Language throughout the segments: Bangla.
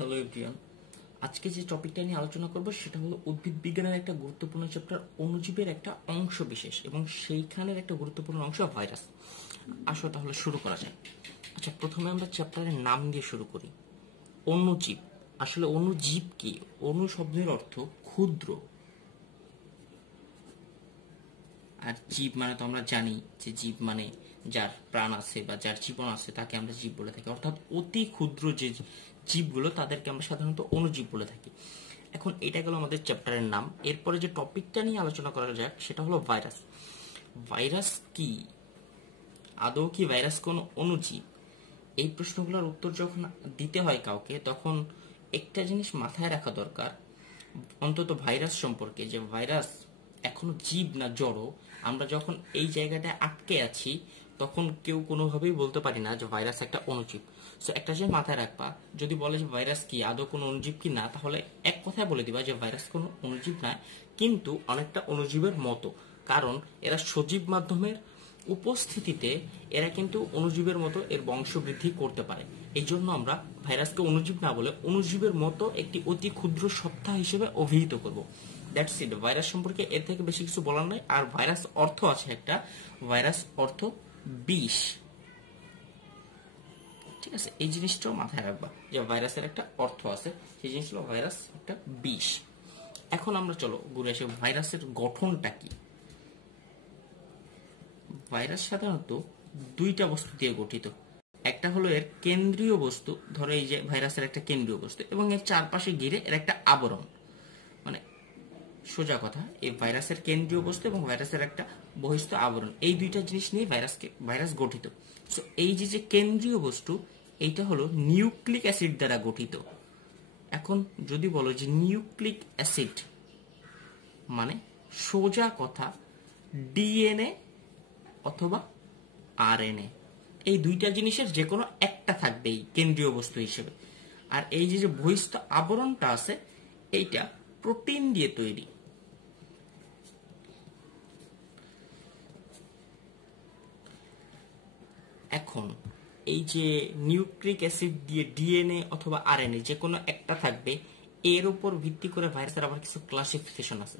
হ্যালো এভরিওয়ান, আজকে যে টপিকটা নিয়ে আলোচনা করব সেটা হলো উদ্ভিদ বিজ্ঞানের একটা গুরুত্বপূর্ণ চ্যাপ্টার অণুজীবের একটা অংশ বিশেষ এবং সেইখানের একটা গুরুত্বপূর্ণ অংশ ভাইরাস। আসো তাহলে শুরু করা যায়। আচ্ছা, প্রথমে আমরা চ্যাপ্টারের নাম দিয়ে শুরু করি। অণুজীব। আসলে অণুজীব কি? অণু শব্দের অর্থ ক্ষুদ্র, আর জীব মানে তো আমরা জানি যে জীব মানে যার প্রাণ আছে বা যার জীবন আছে তাকে আমরা জীব বলে থাকি, অর্থাৎ অতি ক্ষুদ্র যে জীবগুলো তাদেরকে আমরা সাধারণত অণুজীব বলে থাকি। এখন এটা গেল আমাদের চ্যাপ্টারের নাম। এরপরে যে টপিকটা নিয়ে আলোচনা করা যাক সেটা হলো ভাইরাস। ভাইরাস কি? আদৌ কি ভাইরাস কোন অণুজীব? এই প্রশ্নগুলোর উত্তর যখন দিতে হয় কাউকে, তখন একটা জিনিস মাথায় রাখা দরকার অন্তত ভাইরাস সম্পর্কে, যে ভাইরাস এখনো জীব না জড়। আমরা যখন এই জায়গাটায় আটকে আছি তখন কেউ কোনোভাবেই বলতে পারি না যে ভাইরাস একটা অণুজীব। সো একটা জিনিস মাথায় রাখবা, যদি বলে যে ভাইরাস কি, আদৌ কোনো অণুজীব কি না, তাহলে এক কথায় বলে দিবা যে ভাইরাস কোনো অণুজীব না, কিন্তু অনেকটা অণুজীবের মতো। কারণ এরা সজীব মাধ্যমের উপস্থিতিতে এরা কিন্তু অণুজীবের মতো এর বংশবৃদ্ধি করতে পারে। এই জন্য আমরা ভাইরাসকে অণুজীব না বলে অণুজীবের মতো একটি অতি ক্ষুদ্র সত্তা হিসেবে অভিহিত করব। That's it. ভাইরাস সম্পর্কে এর থেকে বেশি কিছু বলার নাই। আর ভাইরাস অর্থ আছে একটা, ভাইরাস অর্থ বিষ। ঠিক আছে, এই জিনিসটাও মাথায় রাখবা যে ভাইরাসের একটা অর্থ আছে, সেই জিনিস হলো ভাইরাস একটা বিষ। এখন আমরা চলো ঘুরে আসি ভাইরাসের গঠনটা কি। ভাইরাস সাধারণত দুইটা বস্তু দিয়ে গঠিত। একটা হলো এর কেন্দ্রীয় বস্তু, ধরো এই যে ভাইরাসের একটা কেন্দ্রীয় বস্তু, এবং এর চারপাশে ঘিরে এর একটা আবরণ। মানে সোজা কথা, এই ভাইরাসের কেন্দ্রীয় বস্তু এবং ভাইরাসের একটা বহিস্থ আবরণ, এই দুইটা জিনিস নিয়ে ভাইরাস গঠিত। সো এই যে কেন্দ্রীয় বস্তু, এইটা হলো নিউক্লিক অ্যাসিড দ্বারা গঠিত। এখন যদি বলো যে নিউক্লিক অ্যাসিড মানে সোজা কথা ডিএনএ অথবা আরএনএ, এই দুইটা জিনিসের যে কোনো একটা থাকবেই কেন্দ্রীয় বস্তু হিসেবে। আর এই যে বহিস্থ আবরণটা আছে, এইটা প্রোটিন দিয়ে তৈরি। এখন এই যে নিউক্লিক অ্যাসিড দিয়ে ডিএনএ অথবা আরএনএ যে কোনো একটা থাকবে, এর উপর ভিত্তি করে ভাইরাসের আবার কিছু ক্লাসিফিকেশন আছে।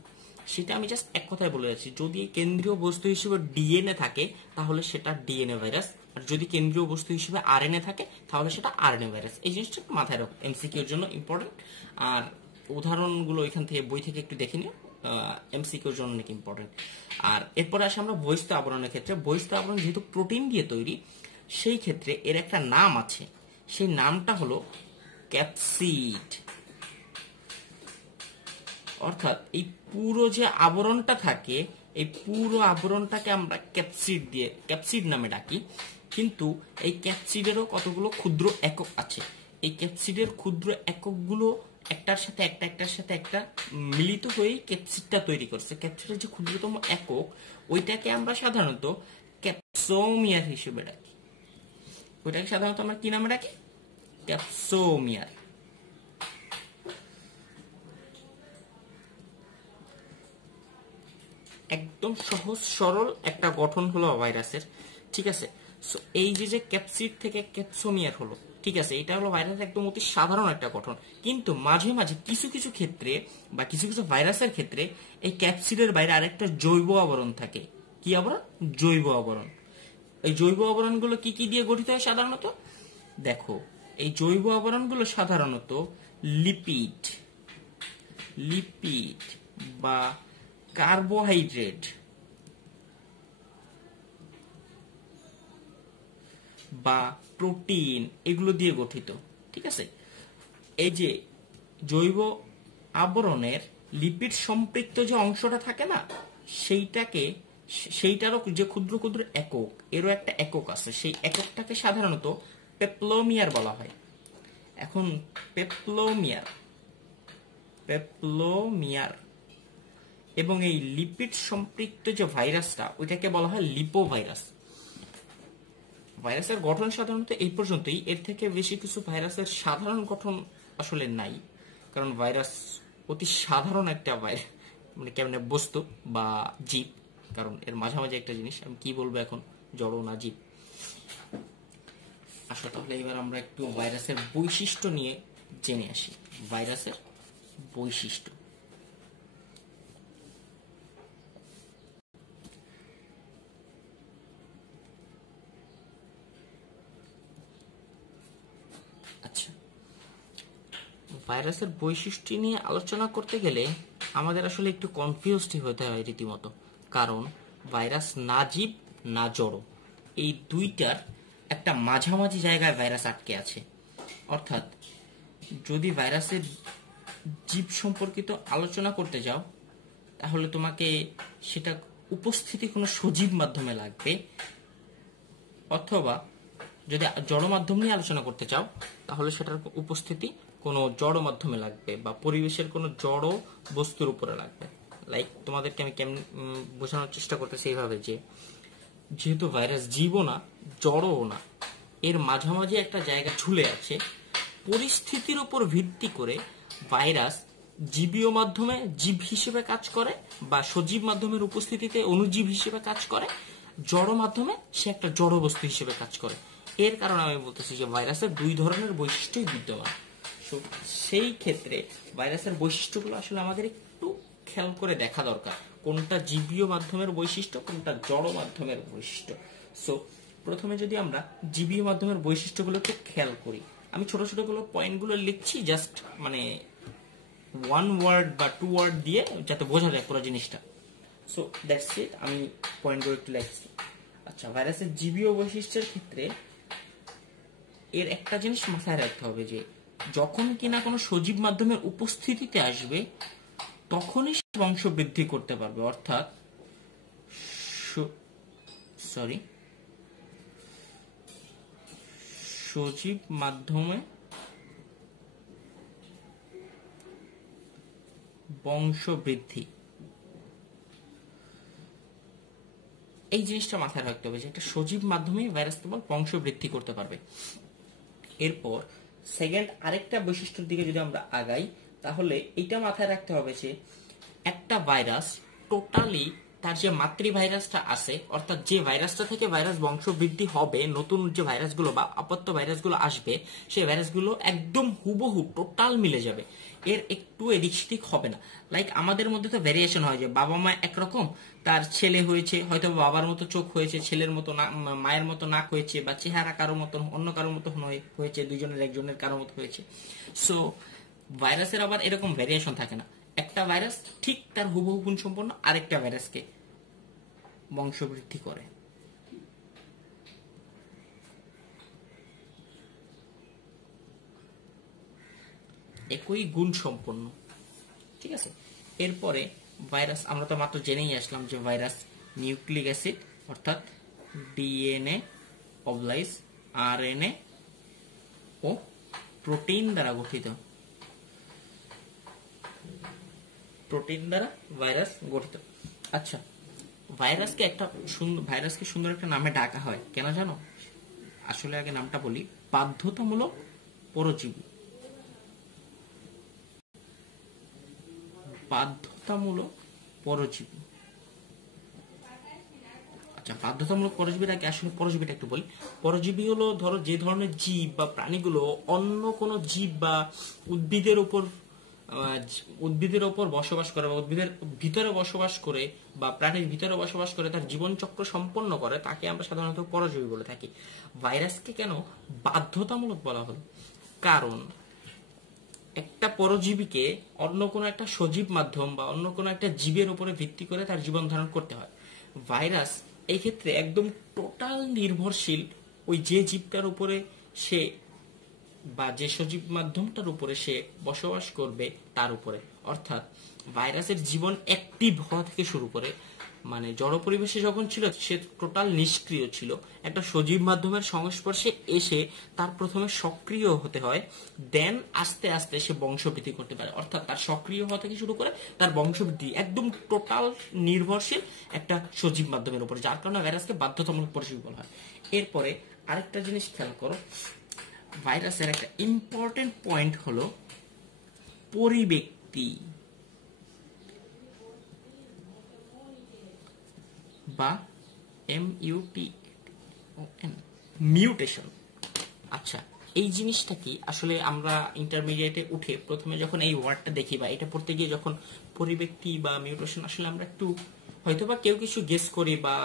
সেটা আমি জাস্ট এক কথায় বলে যাচ্ছি, যদি কেন্দ্রীয় বস্তু হিসেবে ডিএনএ থাকে তাহলে সেটা ডিএনএ ভাইরাস, আর যদি কেন্দ্রীয় বস্তু হিসেবে আরএনএ থাকে তাহলে সেটা আরএনএ ভাইরাস। এই জিনিসটা মাথায় রাখো, এমসিকিউর জন্য ইম্পর্টেন্ট। আর উদাহরণগুলো এখান থেকে বই থেকে একটু দেখে নিও, এমসিকিউর জন্য অনেক ইম্পর্টেন্ট। আর এরপরে আসে আমরা বহিস্থ আবরণের ক্ষেত্রে। বহিস্থ আবরণ যেহেতু প্রোটিন দিয়ে তৈরি, সেই ক্ষেত্রে এর একটা নাম আছে, সেই নামটা হলো ক্যাপসিড। অর্থাৎ এই পুরো যে আবরণটা থাকে, এই পুরো আবরণটাকে আমরা ক্যাপসিড নামে ডাকি। কিন্তু এই ক্যাপসিডেরও কতগুলো ক্ষুদ্র একক আছে। এই ক্যাপসিডের ক্ষুদ্র এককগুলো একটার সাথে একটা মিলিত হয়ে ক্যাপসিডটা তৈরি করছে। ক্যাপসিডের যে ক্ষুদ্রতম একক, ওইটাকে আমরা সাধারণত ক্যাপসোমিয়ার হিসেবে ডাকি। ওইটাকে সাধারণত আমরা কি নামে ডাকি? ক্যাপসোমিয়ার। একদম সহজ সরল একটা গঠন হলো ভাইরাসের। ঠিক আছে, সো এই যে ক্যাপসিড থেকে ক্যাপসোমিয়ার হলো, ঠিক আছে, এটা হলো ভাইরাসের একদম অতি সাধারণ একটা গঠন। কিন্তু মাঝে মাঝে কিছু কিছু ক্ষেত্রে বা কিছু কিছু ভাইরাসের ক্ষেত্রে এই ক্যাপসিডের বাইরে আরেকটা জৈব আবরণ থাকে। কি আবরণ? জৈব আবরণ। এই জৈব আবরণগুলো কি কি দিয়ে গঠিত হয় সাধারণত? দেখো, এই জৈব আবরণগুলো সাধারণত লিপিড লিপিড বা কার্বোহাইড্রেট বা প্রোটিন, এগুলো দিয়ে গঠিত। ঠিক আছে, এই যে জৈব আবরণের লিপিড সম্পৃক্ত যে অংশটা থাকে না, সেইটারও যে ক্ষুদ্র ক্ষুদ্র একক, এরও একটা একক আছে। সেই এককটাকে সাধারণত পেপলোমিয়ার বলা হয়। এখন পেপলোমিয়ার এবং এই লিপিড সম্পৃক্ত যে ভাইরাসটা, ওইটাকে বলা হয় লিপোভাইরাস। ভাইরাসের গঠন সাধারণত এই পর্যন্তই। এর থেকে বেশি কিছু ভাইরাসের সাধারণ গঠন আসলে নাই, কারণ ভাইরাস অতি সাধারণ একটা মানে কেমন বস্তু বা জীব। কারণ এর মাঝামাঝি একটা জিনিস, আমি কি বলবো এখন, জড় না জীব। আসলে তাহলে এবার আমরা একটু ভাইরাসের বৈশিষ্ট্য নিয়ে জেনে আসি ভাইরাসের বৈশিষ্ট্য। আচ্ছা, ভাইরাসের বৈশিষ্ট্য নিয়ে আলোচনা করতে গেলে আমাদের আসলে একটু কনফিউজড হতে হয় রীতিমতো, কারণ ভাইরাস না জীব না জড়, এই দুইটার একটা মাঝামাঝি জায়গায় ভাইরাস আটকে আছে। অর্থাৎ যদি ভাইরাসের জীব সম্পর্কিত আলোচনা করতে যাও, তাহলে তোমাকে সেটা উপস্থিতি কোনো সজীব মাধ্যমে লাগবে, অথবা যদি জড় মাধ্যম নিয়ে আলোচনা করতে চাও তাহলে সেটার উপস্থিতি কোনো জড় মাধ্যমে লাগবে বা পরিবেশের কোনো জড় বস্তুর উপরে লাগবে। লাইক তোমাদেরকে আমি কেমন বোঝানোর চেষ্টা করতেছি এইভাবে যে, যেহেতু ভাইরাস জীবও না জড়ও না, এর মাঝামাঝি একটা জায়গা ঝুলে আছে, পরিস্থিতির উপর ভিত্তি করে ভাইরাস জীবীয় মাধ্যমে জীব হিসেবে কাজ করে বা সজীব মাধ্যমের উপস্থিতিতে অনুজীব হিসেবে কাজ করে, জড় মাধ্যমে সে একটা জড় বস্তু হিসেবে কাজ করে। এর কারণে আমি বলতেছি যে ভাইরাসের দুই ধরনের বৈশিষ্ট্যই বিদ্যমান। সেই ক্ষেত্রে ভাইরাসের বৈশিষ্ট্যগুলো আসলে আমাদের একটু খেয়াল করে দেখা দরকার, কোনটা জীবীয় মাধ্যমের বৈশিষ্ট্য, কোনটা জড় মাধ্যমের বৈশিষ্ট্য। সো প্রথমে যদি আমরা জীবীয় মাধ্যমের বৈশিষ্ট্যগুলো একটু খেয়াল করি, আমি ছোট ছোট পয়েন্টগুলো লিখছি জাস্ট মানে ওয়ান ওয়ার্ড বা টু ওয়ার্ড দিয়ে, যাতে বোঝা যায় পুরো জিনিসটা। সো দ্যাটস ইট, আমি পয়েন্টগুলো একটু লিখছি। আচ্ছা, ভাইরাসের জীবীয় বৈশিষ্ট্যের ক্ষেত্রে এর একটা জিনিস মাথায় রাখতে হবে যে, যখন কিনা কোনো সজীব মাধ্যমের উপস্থিতিতে আসবে তখনই সে বংশ বৃদ্ধি করতে পারবে। অর্থাৎ সজীব মাধ্যমে বংশ বৃদ্ধি, এই জিনিসটা মাথায় রাখতে হবে যে একটা সজীব মাধ্যমে ভাইরাস কেবল বংশ বৃদ্ধি করতে পারবে। এরপর সেকেন্ড আরেকটা বৈশিষ্ট্যের দিকে যদি আমরা আগাই, তাহলে এইটা মাথায় রাখতে হবে যে একটা ভাইরাস টোটালি তার যে মাতৃভাইরাসটা আছে, অর্থাৎ যে ভাইরাসটা থেকে ভাইরাস বংশবৃদ্ধি হবে, নতুন যে ভাইরাসগুলো বা অপত্য ভাইরাসগুলো আসবে, সেই ভাইরাসগুলো একদম হুবহু টোটাল মিলে যাবে, এর একটু এদিক সেদিক হবে না। লাইক আমাদের মধ্যে তো ভেরিয়েশন হয় যে বাবা মা একরকম, তার ছেলে হয়েছে হয়তো বাবার মতো চোখ হয়েছে, ছেলের মতো মায়ের মতো নাক হয়েছে, বা চেহারা কারো মতো অন্য কারোর মতো হয়েছে, দুইজনের একজনের কারো মতো হয়েছে। সো ভাইরাসের আবার এরকম ভেরিয়েশন থাকে না, একটা ভাইরাস ঠিক তার হুবহু গুণ সম্পন্ন আরেকটা ভাইরাসকে বংশবৃদ্ধি করে। একই গুণ সম্পন্ন, ঠিক আছে। এরপরে ভাইরাস আমরা তো মাত্র জেনেই আসলাম যে ভাইরাস নিউক্লিক অ্যাসিড অর্থাৎ ডিএনএ অবলাইজ আরএনএ ও প্রোটিন দ্বারা গঠিত। প্রোটিন দ্বারা ভাইরাস গঠিত। আচ্ছা, ভাইরাসকে সুন্দর একটা নামে ডাকা হয় কেন জানো? আসলে আগে নামটা বলি, বাধ্যতামূলক পরজীবী। বাধ্যতামূলক পরজীবী। আচ্ছা, বাধ্যতামূলক পরজীবীর আগে আসলে পরজীবীটা একটু বলি। পরজীবী হলো ধরো যে ধরনের জীব বা প্রাণীগুলো অন্য কোনো জীব বা উদ্ভিদের উপর বসবাস করে বা উদ্ভিদের ভিতরে বসবাস করে বা প্রাণীর ভিতরে বসবাস করে তার জীবন চক্র সম্পন্ন করে, তাকে আমরা সাধারণত পরজীবী বলে থাকি। ভাইরাসকে কেন বাধ্যতামূলক বলা হলো? কারণ একটা পরজীবীকে অন্য কোনো একটা সজীব মাধ্যম বা অন্য কোনো একটা জীবের উপরে ভিত্তি করে তার জীবন ধারণ করতে হয়। ভাইরাস এই ক্ষেত্রে একদম টোটাল নির্ভরশীল ওই যে জীবটার উপরে সে বা যে সজীব মাধ্যমটার উপরে সে বসবাস করবে তার উপরে। অর্থাৎ ভাইরাসের জীবন অ্যাক্টিভ হওয়া থেকে শুরু করে, মানে জড় পরিবেশে যখন ছিল সে টোটাল নিষ্ক্রিয় ছিল, একটা সজীব মাধ্যমের সংস্পর্শে এসে তার প্রথমে সক্রিয় হতে হয়, দেন আস্তে আস্তে সে বংশবৃদ্ধি করতে পারে। অর্থাৎ তার সক্রিয় হওয়া থেকে শুরু করে তার বংশবৃদ্ধি একদম টোটাল নির্ভরশীল একটা সজীব মাধ্যমের উপর, যার কারণে ভাইরাসকে বাধ্যতামূলক পরজীবী বলা হয়। এরপরে আরেকটা জিনিস খেয়াল করো, ভাইরাসের একটা ইম্পর্টেন্ট পয়েন্ট হলো পরিব্যক্তি বা মিউটেশন। আচ্ছা, এই জিনিসটা কি আসলে আমরা ইন্টারমিডিয়েটে উঠে প্রথমে যখন এই ওয়ার্ডটা দেখি বা এটা পড়তে গিয়ে যখন পরিব্যক্তি বা মিউটেশন আসলে আমরা একটু হয়তোবা কেউ কিছু গেস করি বা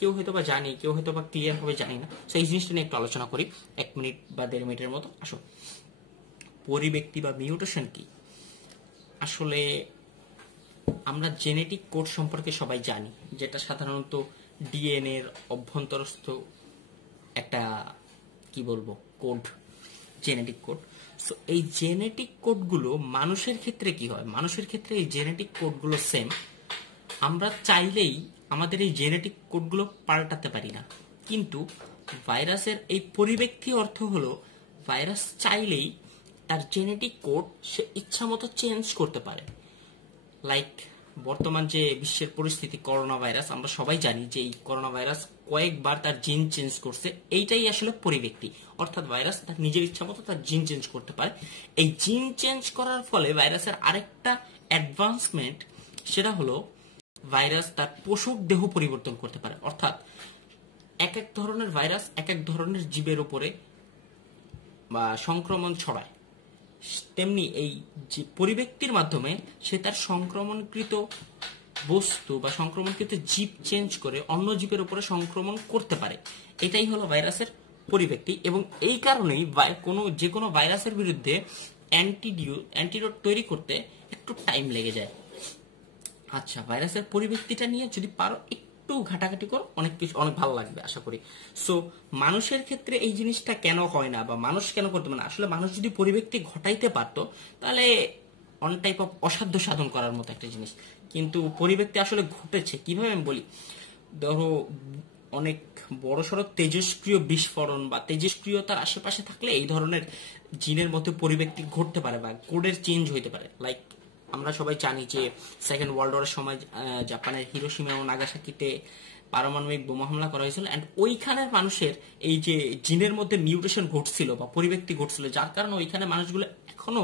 কেউ হয়তোবা জানি, কেউ হয়তোবা ক্লিয়ার ভাবে জানি না। তো এই জিনিসটা নিয়ে একটু আলোচনা করি 1 মিনিট বা 1.5 মিনিটের মতো। আসো, পরিব্যক্তি বা মিউটেশন কি? আসলে আমরা জেনেটিক কোড সম্পর্কে সবাই জানি, যেটা সাধারণত ডিএনএ এর অভ্যন্তরস্থ একটা কি বলবো কোড, জেনেটিক কোড। সো এই জেনেটিক কোডগুলো মানুষের ক্ষেত্রে কি হয়? মানুষের ক্ষেত্রে এই জেনেটিক কোডগুলো সেম। আমরা চাইলেই আমাদের এই জেনেটিক কোডগুলো পাল্টাতে পারি না, কিন্তু ভাইরাসের এই পরিব্যক্তি অর্থ হলো ভাইরাস চাইলেই তার জেনেটিক কোড সে ইচ্ছা মতো চেঞ্জ করতে পারে। লাইক বর্তমান যে বিশ্বের পরিস্থিতি, করোনা ভাইরাস, আমরা সবাই জানি যে এই করোনা ভাইরাস কয়েকবার তার জিন চেঞ্জ করছে। এইটাই আসলে পরিব্যক্তি, অর্থাৎ ভাইরাস তার নিজের ইচ্ছা মতো তার জিন চেঞ্জ করতে পারে। এই জিন চেঞ্জ করার ফলে ভাইরাসের আরেকটা অ্যাডভান্সমেন্ট, সেটা হলো ভাইরাস তার পোষক দেহ পরিবর্তন করতে পারে। অর্থাৎ এক এক ধরনের ভাইরাস এক এক ধরনের জীবের উপরে বা সংক্রমণ ছড়ায়, তেমনি এই যে পরিব্যক্তির মাধ্যমে সে তার সংক্রমণকৃত বস্তু বা সংক্রমণকৃত জীব চেঞ্জ করে অন্য জীবের উপরে সংক্রমণ করতে পারে। এটাই হলো ভাইরাসের পরিব্যক্তি। এবং এই কারণেই যে কোনো ভাইরাসের বিরুদ্ধে অ্যান্টিডোট তৈরি করতে একটু টাইম লেগে যায়। আচ্ছা, ভাইরাসের পরিব্যক্তিটা নিয়ে যদি পারো একটু ঘাটাঘাটি করো, অনেক কিছু অনেক ভালো লাগবে আশা করি। সো মানুষের ক্ষেত্রে এই জিনিসটা কেন হয় না বা মানুষ কেন করতে পারে না? আসলে মানুষ যদি পরিব্যক্তি ঘটাইতে পারতো তাহলে অন টাইপ অফ অসাধ্য সাধন করার মতো একটা জিনিস। কিন্তু পরিব্যক্তি আসলে ঘটেছে কিভাবে আমি বলি। ধরো অনেক বড় সড়ো তেজস্ক্রিয় বিস্ফোরণ বা তেজস্ক্রিয়তার আশেপাশে থাকলে এই ধরনের জিনের মধ্যে পরিব্যক্তি ঘটতে পারে বা কোডের চেঞ্জ হইতে পারে। লাইক আমরা সবাই জানি যে সেকেন্ড ওয়ার্ল্ড ওয়ারের সময় জাপানের হিরোশিমা ও নাগাসাকিতে পারমাণবিক বোমা হামলা করা হয়েছিল, অ্যান্ড ওইখানের মানুষের এই যে জিনের মধ্যে মিউটেশন ঘটছিল বা পরিব্যক্তি ঘটছিল, যার কারণে ওইখানে মানুষগুলো এখনো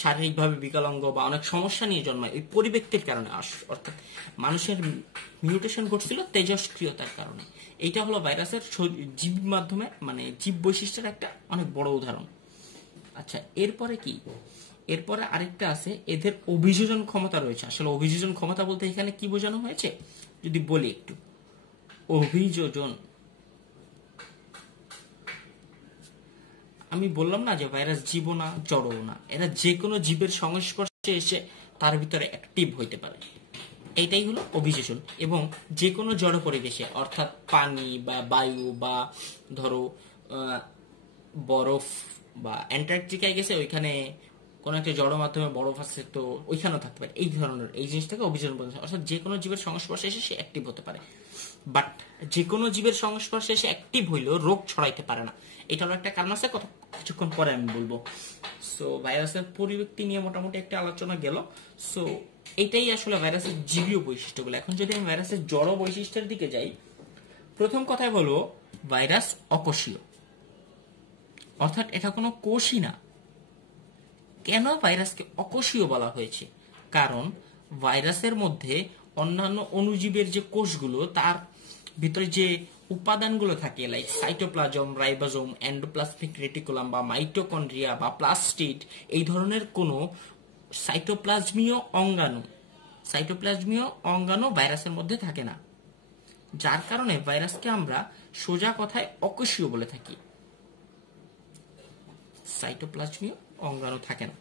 শারীরিকভাবে বিকলাঙ্গ বা অনেক সমস্যা নিয়ে জন্মায় এই পরিব্যক্তির কারণে। অর্থাৎ মানুষের মিউটেশন ঘটছিল তেজস্ক্রিয়তার কারণে। এইটা হলো ভাইরাসের জীব মাধ্যমে মানে জীব বৈশিষ্ট্যের একটা অনেক বড় উদাহরণ। আচ্ছা, এরপরে কি? এরপরে আরেকটা আছে, এদের অভিযোজন ক্ষমতা রয়েছে। আসলে অভিযোজন ক্ষমতা বলতে এখানে কি বোঝানো হয়েছে যদি বলি একটু। অভিযোজন, আমি বললাম না যে ভাইরাস জীবও না জড়ও না, এরা যে কোনো জীবের সংস্পর্শে এসে তার ভিতরে অ্যাক্টিভ হইতে পারে। এইটাই হলো অভিযোজন। এবং যে কোনো জড় পরিবেশে, অর্থাৎ পানি বা বায়ু বা ধরো বরফ বা অ্যান্টার্কটিকায় গেছে, ওইখানে কোন একটা জড় মাধ্যমে বরফ আছে, তো ওইখানেও থাকতে পারে। এই ধরনের এই জিনিসটাকে অভিযোজন বলতে হয়। অর্থাৎ যে কোনো জীবের সংস্পর্শে এসে সে অ্যাক্টিভ হতে পারে, বাট যে কোনো জীবের সংস্পর্শে এসে অ্যাক্টিভ হইলেও রোগ ছড়াইতে পারে না। এটারও একটা কারণ আছে, কথা কিছুক্ষণ পরে আমি বলবো। সো ভাইরাসের পরিব্যক্তি নিয়ে মোটামুটি একটা আলোচনা গেল। সো এটাই আসলে ভাইরাসের জীবীয় বৈশিষ্ট্যগুলো। এখন যদি আমি ভাইরাসের জড় বৈশিষ্ট্যের দিকে যাই, প্রথম কথায় বলবো ভাইরাস অকোষীয়, অর্থাৎ এটা কোনো কোষই না। কেন ভাইরাসকে অকোষীয় বলা হয়েছে? কারণ ভাইরাসের মধ্যে অন্যান্য অণুজীবের যে কোষগুলো, তার ভিতরে যে উপাদানগুলো থাকে, like cytoplasm, ribosome, endoplasmic reticulum বা মাইটোকন্ড্রিয়া বা প্লাস্টিড, এই ধরনের কোনো সাইটোপ্লাজমীয় অঙ্গাণু ভাইরাসের মধ্যে থাকে না, যার কারণে ভাইরাসকে আমরা সোজা কথায় অকোষীয় বলে থাকি। সাইটোপ্লাজমীয় অঙ্গাণু থাকে না।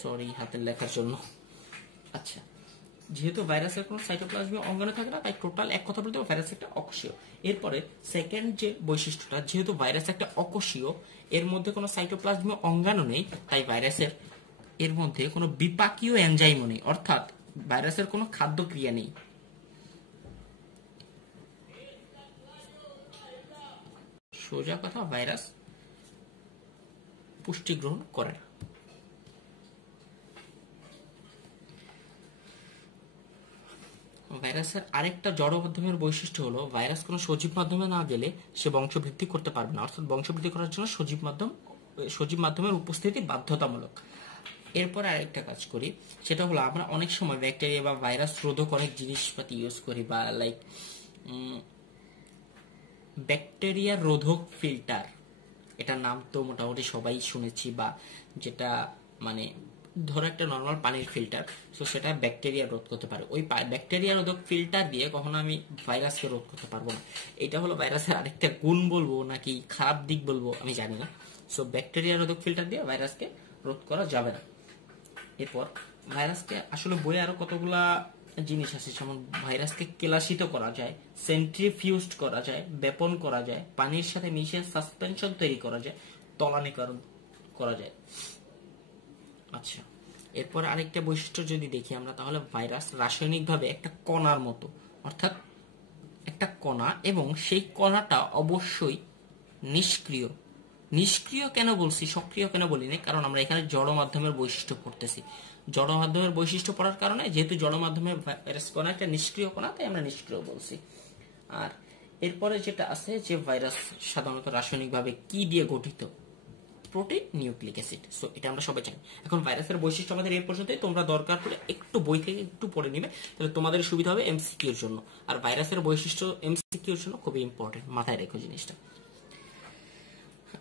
সরি হাতের লেখার জন্য। আচ্ছা, যেহেতু ভাইরাসের কোনো সাইটোপ্লাজমীয় অঙ্গাণু থাকে না, তাই টোটাল এক কথা বলতে ভাইরাস একটা অকোষীয়। এরপরে সেকেন্ড যে বৈশিষ্ট্যটা, যেহেতু ভাইরাস একটা অকোষীয়, এর মধ্যে কোনো সাইটোপ্লাজমীয় অঙ্গাণু নেই, তাই ভাইরাসের এর মধ্যে কোনো বিপাকীয় এনজাইমও নেই, অর্থাৎ ভাইরাসের কোনো খাদ্য ক্রিয়া নেই। সোজা কথা, ভাইরাস পুষ্টি গ্রহণ করে না। ভাইরাসের আরেকটা জড় মাধ্যমের বৈশিষ্ট্য হলো ভাইরাস কোনো সজীব মাধ্যমে না গেলে সে বংশবৃদ্ধি করতে পারবে না, অর্থাৎ বংশবৃদ্ধি করার জন্য সজীব মাধ্যমের উপস্থিতি বাধ্যতামূলক। এরপর আরেকটা কাজ করি, সেটা হলো আমরা অনেক সময় ব্যাকটেরিয়া বা ভাইরাস রোধক অনেক জিনিসপাতি ইউজ করি, বা লাইক ব্যাকটেরিয়া রোধক ফিল্টার, এটার নাম তো মোটামুটি সবাই শুনেছি, বা যেটা মানে ধরো একটা নর্মাল পানির ফিল্টার, তো সেটা ব্যাকটেরিয়া রোধ করতে পারে। ওই ব্যাকটেরিয়া রোধক ফিল্টার দিয়ে কখনো আমি ভাইরাসকে রোধ করতে পারবো না। এটা হলো ভাইরাসের আরেকটা গুণ বলবো নাকি খারাপ দিক বলবো আমি জানি না। সো ব্যাকটেরিয়া রোধক ফিল্টার দিয়ে ভাইরাসকে রোধ করা যাবে না। এরপর ভাইরাসকে আসলে বইয়ে আরো কতগুলা জিনিস আছে, যেমন ভাইরাসকে কেলাসিত করা যায়, সেন্ট্রিফিউজড করা যায়, বেপন করা যায়, পানির সাথে মিশিয়ে সাসপেনশন তৈরি করা যায়, তলানিকরণ করা যায়। আচ্ছা, এরপর আরেকটা বৈশিষ্ট্য যদি দেখি আমরা, তাহলে ভাইরাস রাসায়নিকভাবে একটা কণার মতো, অর্থাৎ একটা কণা, এবং সেই কণাটা অবশ্যই নিষ্ক্রিয়। নিষ্ক্রিয় কেন বলছি, সক্রিয় কেন বলিনি, কারণ আমরা এখানে জড় মাধ্যমের বৈশিষ্ট্য পড়তেছি। জড় মাধ্যমের বৈশিষ্ট্য পড়ার কারণে, যেহেতু জড় মাধ্যমের ভাইরাস কণা একটা নিষ্ক্রিয় কণা, তাই আমরা নিষ্ক্রিয় বলছি। আর এরপরে যেটা আছে যে ভাইরাস সাধারণত রাসায়নিকভাবে কি দিয়ে গঠিত, প্রোটিন, নিউক্লিক অ্যাসিড। সো এটা আমরা সবাই জানি। এখন ভাইরাসের বৈশিষ্ট্য আমাদের এই পর্যন্তই, তোমরা দরকার পড়ে একটু বই থেকে একটু পড়ে নিবে, তাহলে তোমাদের সুবিধা হবে এমসিকিউর জন্য। আর ভাইরাসের বৈশিষ্ট্য এমসিকিউর জন্য খুবই ইম্পর্টেন্ট, মাথায় রেখো জিনিসটা।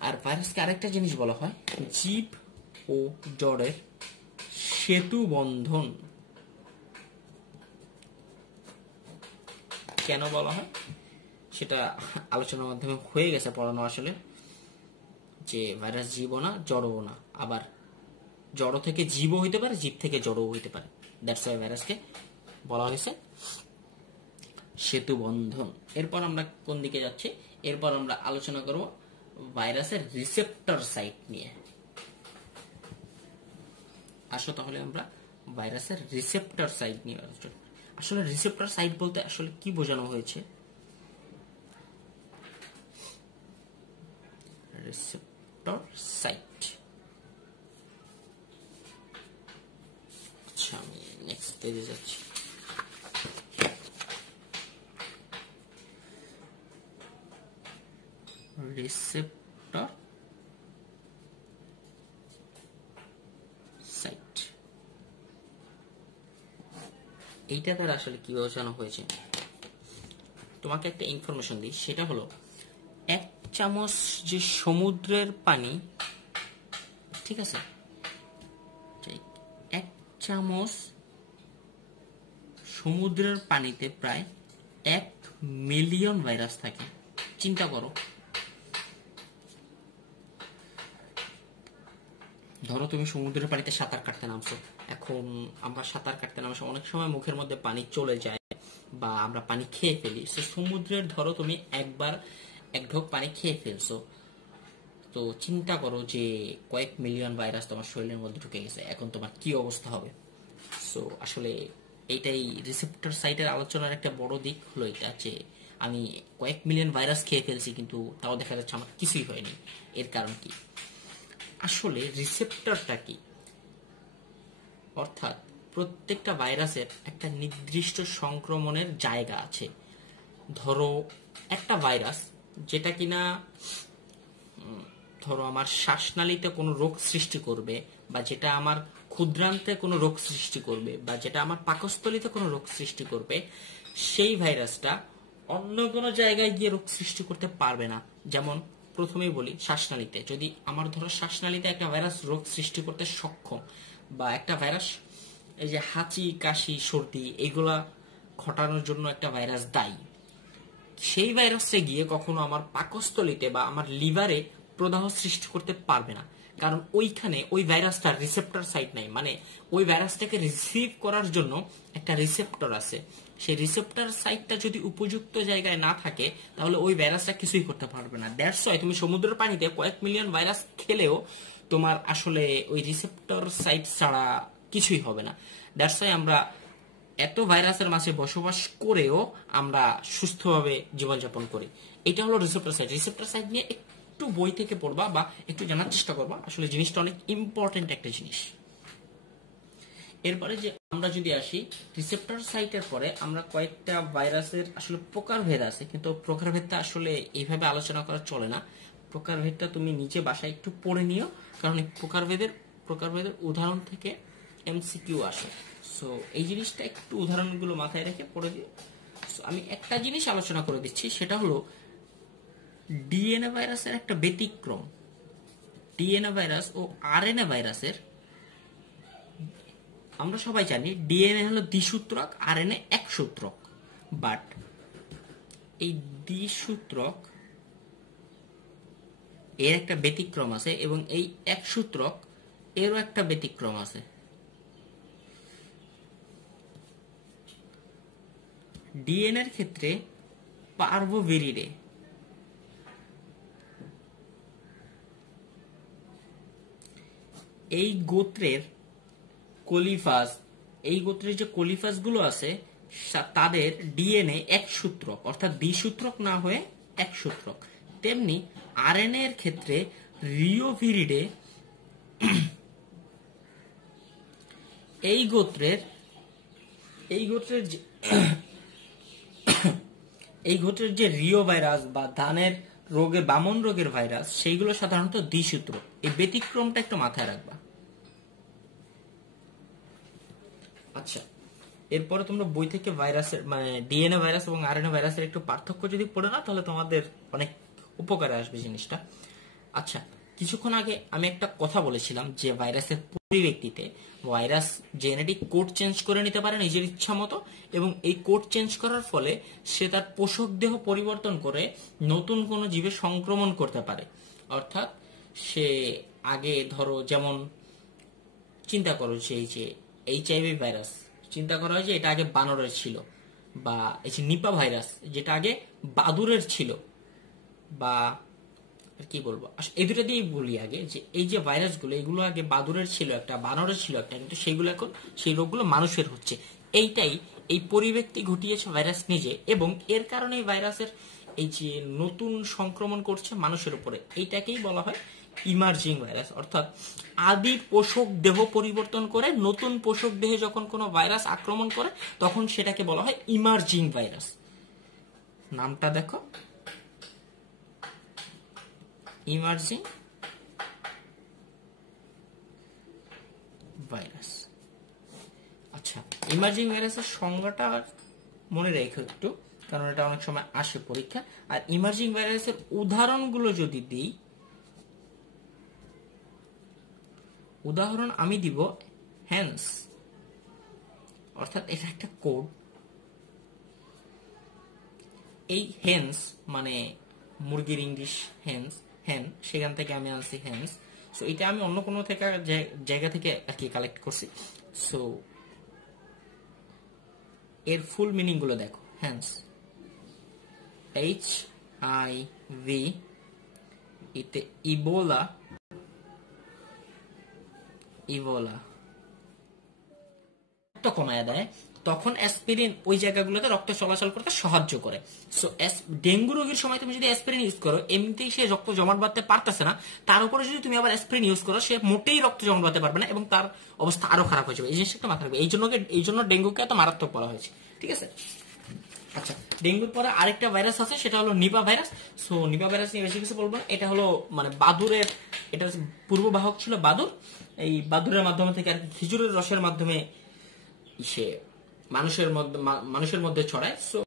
আর ভাইরাসকে আরেকটা জিনিস বলা হয় জীব ও জড়ের সেতু বন্ধন। কেন বলা হয় সেটা আলোচনার মাধ্যমে হয়ে গেছে পড়ানো, আসলে যে ভাইরাস জীবও না জড়ও না, আবার জড় থেকে জীবও হইতে পারে, জীব থেকে জড়ও হইতে পারে। দ্যাটস ওয়াই ভাইরাসকে বলা হয়েছে সেতু বন্ধন। এরপর আমরা কোন দিকে যাচ্ছি, এরপর আমরা আলোচনা করব ভাইরাসের রিসেপ্টর সাইট নিয়ে। আসো তাহলে আমরা ভাইরাসের রিসেপ্টর সাইট নিয়ে আলোচনা। আসলে রিসেপ্টর সাইট বলতে আসলে কি বোঝানো হয়েছে? রিসেপ্টর সাইট, আচ্ছা আমি নেক্সট পেজে যাচ্ছি। রিসেপ্টর সাইট, এইটা তার আসলে কি বোঝানো হয়েছে, তোমাকে একটা ইনফরমেশন দিই। সেটা হলো 1 চামচ যে সমুদ্রের পানি, ঠিক আছে, 1 চামচ সমুদ্রের পানিতে প্রায় 1 মিলিয়ন ভাইরাস থাকে। চিন্তা করো, ধরো তুমি সমুদ্রের পানিতে সাঁতার কাটতে নামছো। এখন আমরা সাঁতার কাটতে নামছো, অনেক সময় মুখের মধ্যে পানি চলে যায় বা আমরা পানি খেয়ে ফেলি। সে সমুদ্রের ধরো তুমি একবার এক ঢোক পানি খেয়ে ফেলছো, তো চিন্তা করো যে কয়েক মিলিয়ন ভাইরাস তোমার শরীরের মধ্যে ঢুকে গেছে, এখন তোমার কি অবস্থা হবে। সো আসলে এইটাই রিসেপ্টর সাইটের আলোচনার একটা বড় দিক হলো এটা, যে আমি কয়েক মিলিয়ন ভাইরাস খেয়ে ফেলছি কিন্তু তাও দেখা যাচ্ছে আমার কিছুই হয়নি। এর কারণ কি? আসলে রিসেপ্টরটা কি, অর্থাৎ প্রত্যেকটা ভাইরাসের একটা নির্দিষ্ট সংক্রমণের জায়গা আছে। ধরো একটা ভাইরাস যেটা কিনা ধরো আমার শ্বাসনালীতে কোনো রোগ সৃষ্টি করবে, বা যেটা আমার ক্ষুদ্রান্তে কোনো রোগ সৃষ্টি করবে, বা যেটা আমার পাকস্থলীতে কোনো রোগ সৃষ্টি করবে, সেই ভাইরাসটা অন্য কোনো জায়গায় গিয়ে রোগ সৃষ্টি করতে পারবে না। যেমন প্রথমেই বলি, শ্বাসনালীতে যদি আমার ধরো শ্বাসনালীতে একটা ভাইরাস রোগ সৃষ্টি করতে সক্ষম, বা একটা ভাইরাস এই যে হাঁচি কাশি সর্দি এগুলা ঘটানোর জন্য একটা ভাইরাস দায়ী, সেই ভাইরাসে গিয়ে কখনো আমার পাকস্থলীতে বা আমার লিভারে প্রদাহ সৃষ্টি করতে পারবে না, কারণ ওইখানে ওই ভাইরাসটার রিসেপ্টর সাইট নাই। মানে ওই ভাইরাসটাকে রিসিভ করার জন্য একটা রিসেপ্টর আছে, সেই রিসেপ্টর সাইটটা যদি উপযুক্ত জায়গায় না থাকে তাহলে ওই ভাইরাসটা কিছুই করতে পারবে না। দ্যাটস ওয়াই তুমি সমুদ্রের পানিতে কয়েক মিলিয়ন ভাইরাস খেলেও তোমার আসলে ওই রিসেপ্টর সাইট ছাড়া কিছুই হবে না। দ্যাটস ওয়াই আমরা এত ভাইরাসের মাঝে বসবাস করেও আমরা সুস্থভাবে জীবনযাপন করি। এটা হলো রিসেপ্টর সাইট। রিসেপ্টর সাইট নিয়ে একটু বই থেকে পড়বা বা একটু জানার চেষ্টা করবা, আসলে জিনিসটা অনেক ইম্পর্টেন্ট একটা জিনিস। এরপরে যে আমরা যদি আসি রিসেপ্টর সাইটের পরে, আমরা কয়েকটা ভাইরাসের আসলে প্রকারভেদ আছে, কিন্তু প্রকারভেদটা আসলে এইভাবে আলোচনা করা চলে না। প্রকারভেদটা তুমি নিজে বাসায় একটু পড়ে নিও, কারণ এই প্রকারভেদের উদাহরণ থেকে এমসিকিউ আসে। সো এই জিনিসটা একটু উদাহরণগুলো মাথায় রেখে পড়ে দিও। সো আমি একটা জিনিস আলোচনা করে দিচ্ছি, সেটা হলো ডিএনএ ভাইরাসের একটা ব্যতিক্রম। ডিএনএ ভাইরাস ও আরএনএ ভাইরাসের, আমরা সবাই জানি ডিএনএ হলো দ্বিসূত্রক, আরএনএ একসূত্রক। বাট এই দ্বিসূত্রক এর একটা ব্যতিক্রম আছে এবং এই একসূত্রক এরও একটা ব্যতিক্রম আছে। ডিএনএ এর ক্ষেত্রে পার্ভোভিরিডে এই গোত্রের কোলিফাস, এই গোত্রের যে কোলিফাস গুলো আছে তাদের ডিএনএ একসূত্রক, অর্থাৎ দ্বিসূত্রক না হয়ে একসূত্রক। তেমনি আরএনএ এর ক্ষেত্রে রিওভিরিডে এই গোত্রের যে রিও ভাইরাস বা ধানের রোগে বামন রোগের ভাইরাস, সেইগুলো সাধারণত দ্বিসূত্রক। এই ব্যতিক্রমটা একটু মাথায় রাখবা। আচ্ছা, এরপরে তোমরা বই থেকে ভাইরাসের মানে ডিএনএ ভাইরাস এবং আরএনএ ভাইরাসের একটু পার্থক্য যদি পড়ে না, তাহলে তোমাদের অনেক উপকারে আসবে জিনিসটা। আচ্ছা, কিছুক্ষণ আগে আমি একটা কথা বলেছিলাম যে ভাইরাসের পরিব্যক্তিতে ভাইরাস জেনেটিক কোড চেঞ্জ করে নিতে পারে নিজের ইচ্ছা মতো, এবং এই কোড চেঞ্জ করার ফলে সে তার পোষক দেহ পরিবর্তন করে নতুন কোনো জীবে সংক্রমণ করতে পারে। অর্থাৎ সে আগে ধরো যেমন চিন্তা করো সেই যে এইচআইভি ভাইরাস, চিন্তা করা হয় যে এটা আগে বানরের ছিল, বা এই যে নিপা ভাইরাস যেটা আগে বাদুরের ছিল, বা কি বলবো এই দুটো দিয়েই বলি আগে, যে এই যে ভাইরাসগুলো এগুলো আগে বাদুরের ছিল একটা, বানরের ছিল একটা, কিন্তু সেইগুলো এখন সেই রোগগুলো মানুষের হচ্ছে। এইটাই এই পরিব্যক্তি ঘটিয়েছে ভাইরাস নিজে, এবং এর কারণে ভাইরাসের এই যে নতুন সংক্রমণ করছে মানুষের উপরে, এইটাকেই বলা হয় ইমার্জিং ভাইরাস। অর্থাৎ আদি পোষক দেহ পরিবর্তন করে নতুন পোষক দেহে যখন কোনো ভাইরাস আক্রমণ করে তখন সেটাকে বলা হয় ইমার্জিং ভাইরাস। নামটা দেখো, ইমার্জিং ভাইরাস। আচ্ছা, ইমার্জিং ভাইরাসের সংজ্ঞাটা মনে রেখো একটু, কারণ এটা অনেক সময় আসে পরীক্ষা। আর ইমার্জিং ভাইরাসের উদাহরণগুলো যদি দিই, উদাহরণ আমি দিব হ্যান্স, অর্থাৎ এটা একটা কোড। এই হ্যান্স মানে মুরগির ইংলিশ হ্যান্স, হ্যান, সেখান থেকে আমি আনছি হ্যান্স। সো এটা আমি অন্য কোনো জায়গা থেকে আর কি কালেক্ট করছি। সো এর ফুল মিনিং গুলো দেখো, হ্যান্স, HIV, এতে ইবোলা, রক্ত কমায় দেয়, তখন অ্যাসপিরিন ওই জায়গাগুলোতে রক্ত চলাচল করতে সাহায্য করে। সো ডেঙ্গু রোগীর সময় তুমি যদি অ্যাসপিরিন ইউজ করো, এমনিতেই সে রক্ত জমাট বাঁধতে পারতেছে না, তার উপরে যদি তুমি আবার অ্যাসপিরিন ইউজ করো, সে মোটেই রক্ত জমাট বাঁধতে পারবে না এবং তার অবস্থা আরো খারাপ হয়ে যাবে। এই জিনিসটা মাথায় রাখবে। এই জন্য ডেঙ্গুকে এত মারাত্মক বলা হয়েছে। ঠিক আছে। আচ্ছা, ডেঙ্গুর পরে আরেকটা ভাইরাস আছে, সেটা হলো Nipah virus. So Nipah virus নিয়ে বেশি কিছু বলবো না। এটা হলো মানে বাদুরের, এটা পূর্ববাহক ছিল বাদুর। এই বাদুরের মাধ্যমে থেকে আর খেজুরের রসের মাধ্যমে সে মানুষের মধ্যে ছড়ায়। সো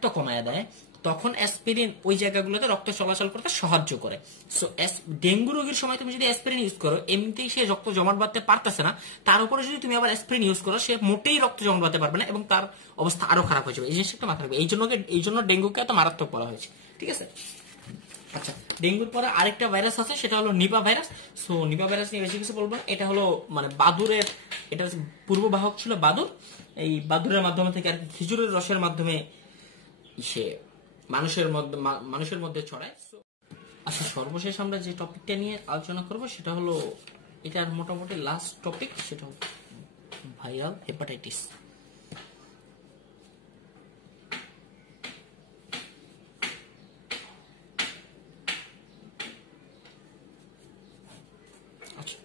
রক্ত কমায় দেয়, তখন অ্যাসপিরিন ওই জায়গাগুলোতে রক্ত চলাচল করতে সাহায্য করে। সো ডেঙ্গু রোগীর সময় তুমি যদি অ্যাসপিরিন ইউজ করো, এমনিতেই সে রক্ত জমাট বাঁধতে পারতেছে না, তার উপরে যদি তুমি আবার অ্যাসপিরিন ইউজ করো, সে মোটেই রক্ত জমাট বাঁধতে পারবে না এবং তার অবস্থা আরো খারাপ হয়ে যাবে। এই জিনিসটা মাথায় রাখবে। এই জন্য ডেঙ্গুকে এত মারাত্মক বলা হয়েছে, ঠিক আছে? আচ্ছা, ডেঙ্গুর পরে আরেকটা ভাইরাস আছে, সেটা হলো Nipah virus. So Nipah virus নিয়ে বেশি কিছু বলবো না। এটা হলো মানে বাদুরের, এটা পূর্ববাহক ছিল বাদুর। এই বাদুরের মাধ্যমে থেকে আর কি খেজুরের রসের মাধ্যমে সে মানুষের মধ্যে ছড়ায়। আচ্ছা, সর্বশেষ আমরা যে টপিকটা নিয়ে আলোচনা করব সেটা হলো, এটার মোটামুটি লাস্ট টপিক, সেটা হলো ভাইরাল হেপাটাইটিস। আচ্ছা,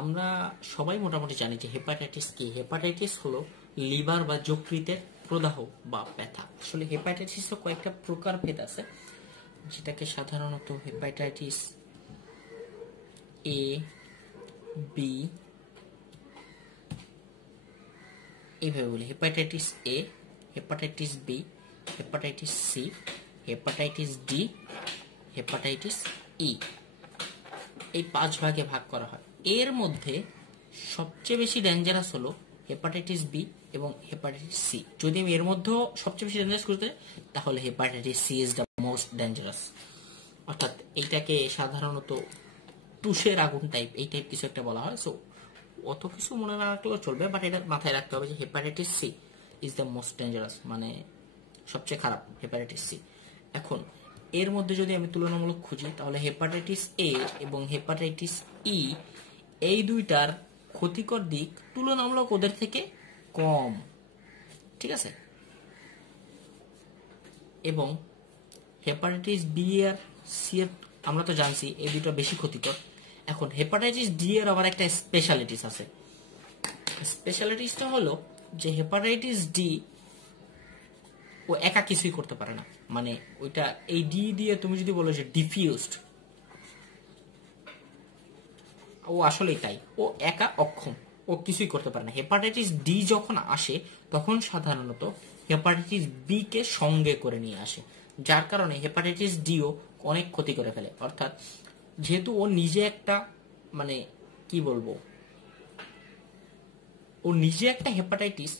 আমরা সবাই মোটামুটি জানি যে হেপাটাইটিস কি। হেপাটাইটিস হলো লিভার বা যকৃতের প্রদাহ বা ব্যথা। আসলে হেপাটাইটিসের কয়েকটা প্রকারভেদ আছে, যেটাকে সাধারণত হেপাটাইটিস এ, বি এইভাবে বলি। Hepatitis A, hepatitis B, hepatitis C, hepatitis D, hepatitis E, এই 5 ভাগে ভাগ করা হয়। এর মধ্যে সবচেয়ে বেশি ডেঞ্জারাস হলো হেপাটাইটিস বি এবং হেপাটাইটিস সি। যদি আমি এর মধ্যেও সবচেয়ে বেশি ডেঞ্জারাস করতে, তাহলে hepatitis C is the most dangerous. অর্থাৎ এইটাকে সাধারণত টুসের আগুন টাইপ, এই টাইপ কিছু একটা বলা হয়। সো অত কিছু মনে না রাখলেও চলবে, বাট এটা মাথায় রাখতে হবে যে hepatitis C is the most dangerous, মানে সবচেয়ে খারাপ হেপাটাইটিস সি। এখন এর মধ্যে যদি আমি তুলনামূলক খুঁজি, তাহলে হেপাটাইটিস এ এবং হেপাটাইটিস ই এই দুইটার ক্ষতিকর দিক তুলনামূলক ওদের থেকে কম, ঠিক আছে? এবং হেপাটাইটিস বি আর সি এর আমরা তো জানছি এই দুটো বেশি ক্ষতিকর। এখন হেপাটাইটিস ডি এর আবার একটা স্পেশালিটিস আছে। স্পেশালিটিসটা হলো যে হেপাটাইটিস ডি ও একা কিছুই করতে পারে না। মানে ওইটা এই ডি দিয়ে তুমি যদি বলো যে ডিফিউজড, ও আসলেই তাই, ও একা অক্ষম, ও কিছুই করতে পারে না। হেপাটাইটিস ডি যখন আসে, তখন সাধারণত হেপাটাইটিস বি কে সঙ্গে করে নিয়ে আসে, যার কারণে হেপাটাইটিস ডিও অনেক ক্ষতি করে ফেলে। অর্থাৎ যেহেতু ও নিজে একটা, মানে কি বলবো, ও নিজে একটা হেপাটাইটিস,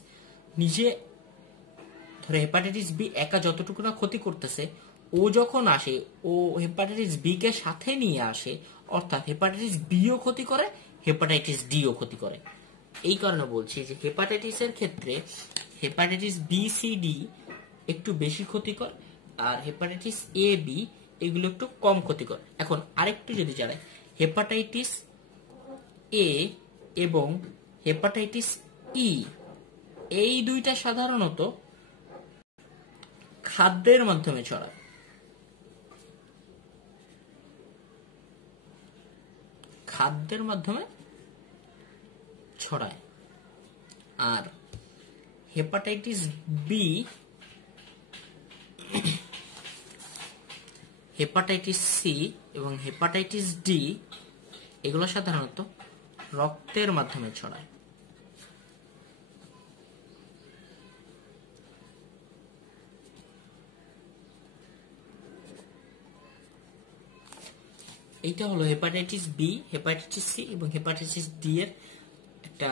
নিজে ধরে হেপাটাইটিস বি একা যতটুকু না ক্ষতি করতেছে, ও যখন আসে ও হেপাটাইটিস বি কে সাথে নিয়ে আসে, অর্থাৎ হেপাটাইটিস বিও ক্ষতি করে, হেপাটাইটিস ডিও ক্ষতি করে। এই কারণে বলছি যে হেপাটাইটিসের ক্ষেত্রে হেপাটাইটিস বি, সি, ডি একটু বেশি ক্ষতিকর, আর হেপাটাইটিস এ, বি এগুলো একটু কম ক্ষতিকর। এখন আরেকটু যদি জানাই, হেপাটাইটিস এ এবং হেপাটাইটিস ই এই দুইটা সাধারণত খাদ্যের মাধ্যমে ছড়ায়। খাদ্যের মাধ্যমে ছড়ায়। আর হেপাটাইটিস বি, হেপাটাইটিস সি এবং হেপাটাইটিস ডি এগুলো সাধারণত রক্তের মাধ্যমে ছড়ায়। এইটা হলো হেপাটাইটিস বি, হেপাটাইটিস সি এবং হেপাটাইটিস ডি এর একটা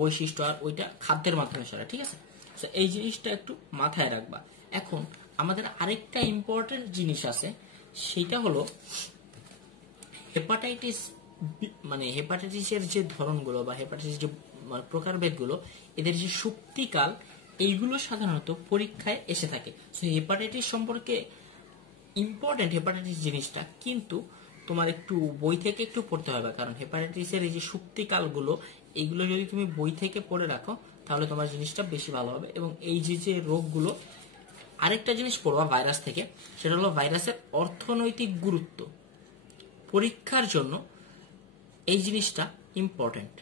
বৈশিষ্ট্য, আর ওইটা খাদ্যের মাধ্যমে ছড়ায়, ঠিক আছে? তো এই জিনিসটা একটু মাথায় রাখবা। এখন আমাদের আরেকটা ইম্পর্টেন্ট জিনিস আছে, সেটা হলো হেপাটাইটিস, মানে হেপাটাইটিসের যে ধরনগুলো বা হেপাটাইটিস যে প্রকারভেদগুলো, এদের যে সুপ্তিকাল, এইগুলো সাধারণত পরীক্ষায় এসে থাকে। সো হেপাটাইটিস সম্পর্কে ইম্পর্টেন্ট হেপাটাইটিস জিনিসটা, কিন্তু তোমার একটু বই থেকে একটু পড়তে হবে, কারণ হেপাটাইটিসের এই যে সুপ্তিকালগুলো, এইগুলো যদি তুমি বই থেকে পড়ে রাখো, তাহলে তোমার জিনিসটা বেশি ভালো হবে। এবং এই যে রোগগুলো, আরেকটা জিনিস পড়বা ভাইরাস থেকে, সেটা হলো ভাইরাসের অর্থনৈতিক গুরুত্ব। পরীক্ষার জন্য এই জিনিসটা ইম্পর্টেন্ট।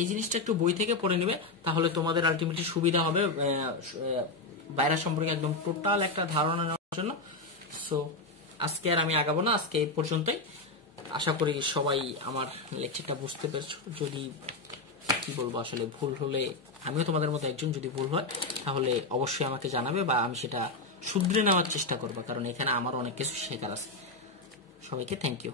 এই জিনিসটা একটু বই থেকে পড়ে নেবে, তাহলে তোমাদের আলটিমেটলি সুবিধা হবে ভাইরাস সম্পর্কে একদম টোটাল একটা ধারণা নেওয়ার জন্য। সো আজকে আর আমি আগাবো না, আজকে এই পর্যন্তই। আশা করি সবাই আমার লেকচারটা বুঝতে পেরেছো। যদি কি বলবো, আসলে ভুল হলে, আমিও তোমাদের মতো একজন, যদি ভুল হয় তাহলে অবশ্যই আমাকে জানাবে, বা আমি সেটা শুধরে নেওয়ার চেষ্টা করবো, কারণ এখানে আমার অনেক কিছু শেখার আছে। সবাইকে থ্যাংক ইউ।